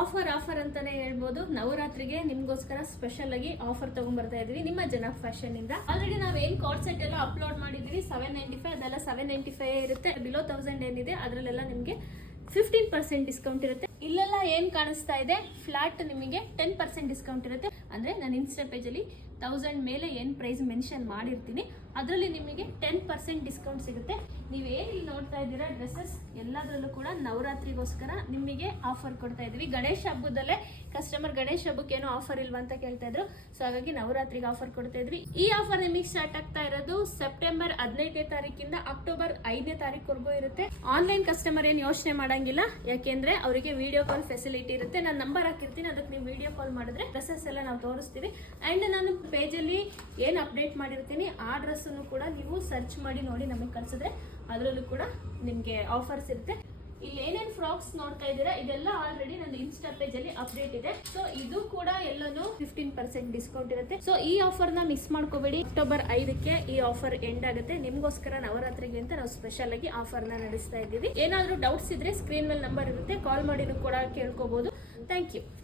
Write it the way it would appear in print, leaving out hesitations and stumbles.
Offer ಅಂತಾನೆ ಹೇಳ್ಬೋದು. ನವರಾತ್ರಿಗೆ ನಿಮ್ಗೋಸ್ಕರ ಸ್ಪೆಷಲ್ ಆಗಿ ಆಫರ್ ತಗೊಂಡ್ಬರ್ತಾ ಇದೀವಿ ನಿಮ್ಮ ಜನ ಫ್ಯಾಷನ್ ಇಂದ. ಆಲ್ರೆಡಿ ನಾವ್ ಏನ್ ಕಾರ್ಡ್ ಸೆಟ್ ಎಲ್ಲ ಅಪ್ಲೋಡ್ ಮಾಡಿದೀವಿ 795, ಅದೆಲ್ಲ 795 ಇರುತ್ತೆ. ಬಿಲೋ 1000 ಏನಿದೆ ಅದ್ರಲ್ಲೆಲ್ಲ ನಿಮ್ಗೆ 15% ಡಿಸ್ಕೌಂಟ್ ಇರುತ್ತೆ. ಇಲ್ಲೆಲ್ಲ ಏನ್ ಕಾಣಿಸ್ತಾ ಇದೆ ಫ್ಲಾಟ್ ನಿಮಗೆ 10% ಡಿಸ್ಕೌಂಟ್ ಇರುತ್ತೆ. ಅಂದ್ರೆ ನಾನು ಇನ್ಸ್ಟಾ ಪೇಜ್ ಅಲ್ಲಿ 1000 ಮೇಲೆ ಏನ್ ಪ್ರೈಸ್ ಮೆನ್ಷನ್ ಮಾಡಿರ್ತೀನಿ ಅದರಲ್ಲಿ ನಿಮಗೆ 10% ಡಿಸ್ಕೌಂಟ್ ಸಿಗುತ್ತೆ. ನೀವೇನ್ ಇಲ್ಲಿ ನೋಡ್ತಾ ಇದ್ದೀರಾ ಡ್ರೆಸ್ಸಸ್ ಎಲ್ಲದರಲ್ಲೂ ಕೂಡ ನವರಾತ್ರಿಗೋಸ್ಕರ ನಿಮಗೆ ಆಫರ್ ಕೊಡ್ತಾ ಇದೀವಿ. ಗಣೇಶ ಹಬ್ಬದಲ್ಲೇ ಕಸ್ಟಮರ್ ಗಣೇಶ ಹಬ್ಬಕ್ಕೆ ಏನೋ ಆಫರ್ ಇಲ್ವಾ ಅಂತ ಕೇಳ್ತಾ ಇದ್ರು. ಸೊ ಹಾಗಾಗಿ ನವರಾತ್ರಿಗೆ ಆಫರ್ ಕೊಡ್ತಾ ಇದ್ವಿ. ಈ ಆಫರ್ ನಿಮಗೆ ಸ್ಟಾರ್ಟ್ ಆಗ್ತಾ ಇರೋದು ಸೆಪ್ಟೆಂಬರ್ 15ನೇ ತಾರೀಕಿಂದ ಅಕ್ಟೋಬರ್ 5ನೇ ತಾರೀಕುವರೆಗೂ ಇರುತ್ತೆ. ಆನ್ಲೈನ್ ಕಸ್ಟಮರ್ ಏನ್ ಯೋಚನೆ ಮಾಡಂಗಿಲ್ಲ, ಯಾಕೆಂದ್ರೆ ಅವರಿಗೆ ವಿಡಿಯೋ ಕಾಲ್ ಫೆಸಿಲಿಟಿ ಇರುತ್ತೆ. ನಾನು ನಂಬರ್ ಹಾಕಿರ್ತೀನಿ, ಅದಕ್ಕೆ ನೀವು ವಿಡಿಯೋ ಕಾಲ್ ಮಾಡಿದ್ರೆ ಡ್ರೆಸ್ಸಸ್ ಎಲ್ಲ ನಾವು ತೋರಿಸ್ತೀವಿ. ಅಂಡ್ ನಾನು ಪೇಜ್ ಅಲ್ಲಿ ಏನ್ ಅಪ್ಡೇಟ್ ಮಾಡಿರ್ತೀನಿ ಆ ಡ್ರೆಸ್ ಕೂಡ ನೀವು ಸರ್ಚ್ ಮಾಡಿ ನೋಡಿ ನಮಗೆ ಕಳ್ಸಿದ್ರೆ ಅದರಲ್ಲೂ ಕೂಡ ನಿಮ್ಗೆ ಆಫರ್ಸ್ ಇರುತ್ತೆ. ಇಲ್ಲಿ ಏನೇನ್ ಫ್ರಾಕ್ಸ್ ನೋಡ್ತಾ ಇದ್ದೀರಾ ಇದೆಲ್ಲ ಆಲ್ರೆಡಿ ನನ್ನ ಇನ್ಸ್ಟಾ ಪೇಜ್ ಅಲ್ಲಿ ಅಪ್ಡೇಟ್ ಇದೆ. ಸೊ ಇದು ಕೂಡ ಎಲ್ಲಾನು 15% ಡಿಸ್ಕೌಂಟ್ ಇರುತ್ತೆ. ಸೊ ಈ ಆಫರ್ ನ ಮಿಸ್ ಮಾಡ್ಕೋಬೇಡಿ. ಅಕ್ಟೋಬರ್ 5ಕ್ಕೆ ಈ ಆಫರ್ ಎಂಡ್ ಆಗುತ್ತೆ. ನಿಮ್ಗೋಸ್ಕರ ನವರಾತ್ರಿಗೆ ಅಂತ ನಾವು ಸ್ಪೆಷಲ್ ಆಗಿ ಆಫರ್ ನ ನಡೆಸ್ತಾ ಇದ್ದೀವಿ. ಏನಾದ್ರೂ ಡೌಟ್ಸ್ ಇದ್ರೆ ಸ್ಕ್ರೀನ್ ಮೇಲೆ ನಂಬರ್ ಇರುತ್ತೆ, ಕಾಲ್ ಮಾಡಿನೂ ಕೂಡ ಕೇಳ್ಕೋಬಹುದು. Thank you.